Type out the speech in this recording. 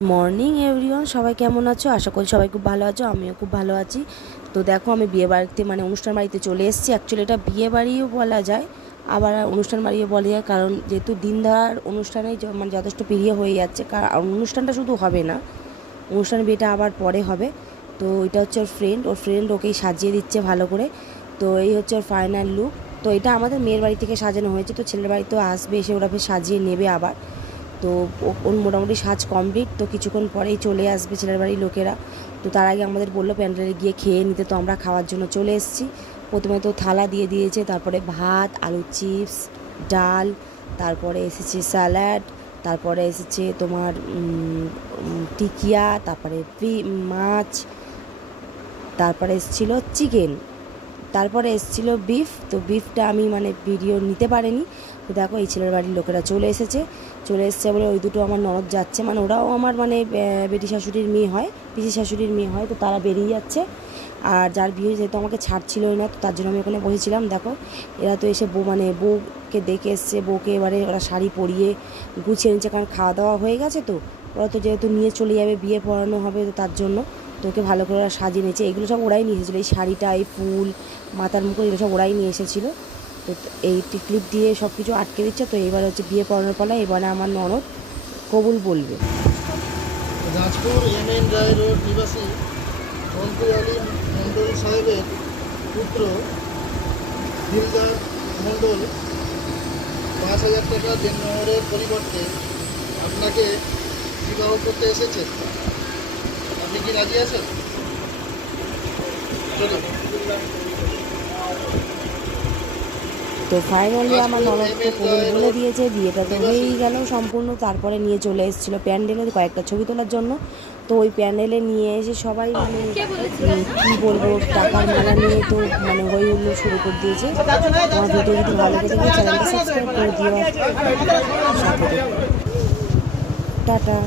Morning everyone, সবাই কেমন আছো? আশা করি সবাই খুব ভালো আছো, আমিও খুব ভালো আছি। তো দেখো, আমি বিয়ে বাড়িতে অনুষ্ঠান বাড়িতে চলে এসেছি। অ্যাকচুয়ালি এটা বিয়ে বাড়িও বলা যায়, আবার অনুষ্ঠান বাড়িও বলা যায়, কারণ যেহেতু দিন ধরার অনুষ্ঠানে যথেষ্ট পেরিয়ে হয়ে যাচ্ছে। কারণ অনুষ্ঠানটা শুধু হবে না, অনুষ্ঠান বিয়েটা আবার পরে হবে। তো এটা হচ্ছে ওর ফ্রেন্ড ওকেই সাজিয়ে দিচ্ছে ভালো করে। তো এই হচ্ছে ওর ফাইনাল লুক। তো এটা আমাদের মেয়ের বাড়ি থেকে সাজানো হয়েছে, তো ছেলের বাড়ি তো আসবে, এসে ওরা ফের সাজিয়ে নেবে আবার। তো ওর মোটামুটি সাজ কমপ্লিট, তো কিছুক্ষণ পরেই চলে আসবে ছেলের বাড়ির লোকেরা। তো তার আগে আমাদের বললো প্যান্ডেলে গিয়ে খেয়ে নিতে, তো আমরা খাওয়ার জন্য চলে এসেছি। প্রথমে তো থালা দিয়ে দিয়েছে, তারপরে ভাত, আলু চিপস, ডাল, তারপরে এসেছে স্যালাড, তারপরে এসেছে তোমার টিকিয়া, তারপরে মাছ, তারপরে এসেছিলো চিকেন, তারপরে এসেছিলো বিফ। তো বিফটা আমি ভিডিও নিতে পারিনি। তো দেখো, এই ছেলের বাড়ির লোকেরা চলে এসেছে বলে ওই দুটো আমার ননদ যাচ্ছে, ওরাও আমার বেটি শাশুড়ির মেয়ে হয়, পিসি শাশুড়ির মেয়ে হয়। তো তারা বেরিয়ে যাচ্ছে। আর যার বিয়ে যেহেতু আমাকে ছাড়ছিলই না, তো তার জন্য আমি ওখানে বসেছিলাম। দেখো, এরা তো এসে বউকে দেখে এসছে, বউকে এবারে ওরা শাড়ি পরিয়ে গুছিয়ে নিচ্ছে, কারণ খাওয়া দাওয়া হয়ে গেছে। তো ওরা তো যেহেতু নিয়ে চলে যাবে, বিয়ে পড়ানো হবে, তো তার জন্য তো ওকে ভালো করে ওরা সাজিয়ে নিয়েছে। এগুলো সব ওরাই নিয়ে এসেছিলো, এই শাড়িটা, এই ফুল, মাথার মুখে, এগুলো সব ওরাই নিয়ে এসেছিলো। তো এই ক্লিপ দিয়ে সব কিছু আটকে দিচ্ছে। তো এবার হচ্ছে বিয়ে পড়ানোর পালা, এবারে আমার ননদ কবুল বলবে। দিনাজপুর এমএন রায় রোড নিবাসী মন্টু আলী মণ্ডল সাহেবের পুত্র দিলদার মণ্ডল ৫,০০০ টাকা দেনমোহরের পরিবর্তে আপনাকে বিবাহ করতে এসেছে। আপনি কি রাজি আছেন? চলুন। তো ফাইনালি আমার ননদকে কবুল বলে দিয়েছে, বিয়েটা তো হয়েই গেল সম্পূর্ণ। তারপরে নিয়ে চলে এসেছিলো প্যান্ডেলে কয়েকটা ছবি তোলার জন্য। তো ওই প্যান্ডেলে নিয়ে এসে সবাই কী বলবো, টাকার মালা নিয়ে তো হই হুল্লো শুরু করে দিয়েছে। আমার ভিডিও যদি ভালো করে থাকে চ্যানেলটা সাবস্ক্রাইব করে দিও। টাটা।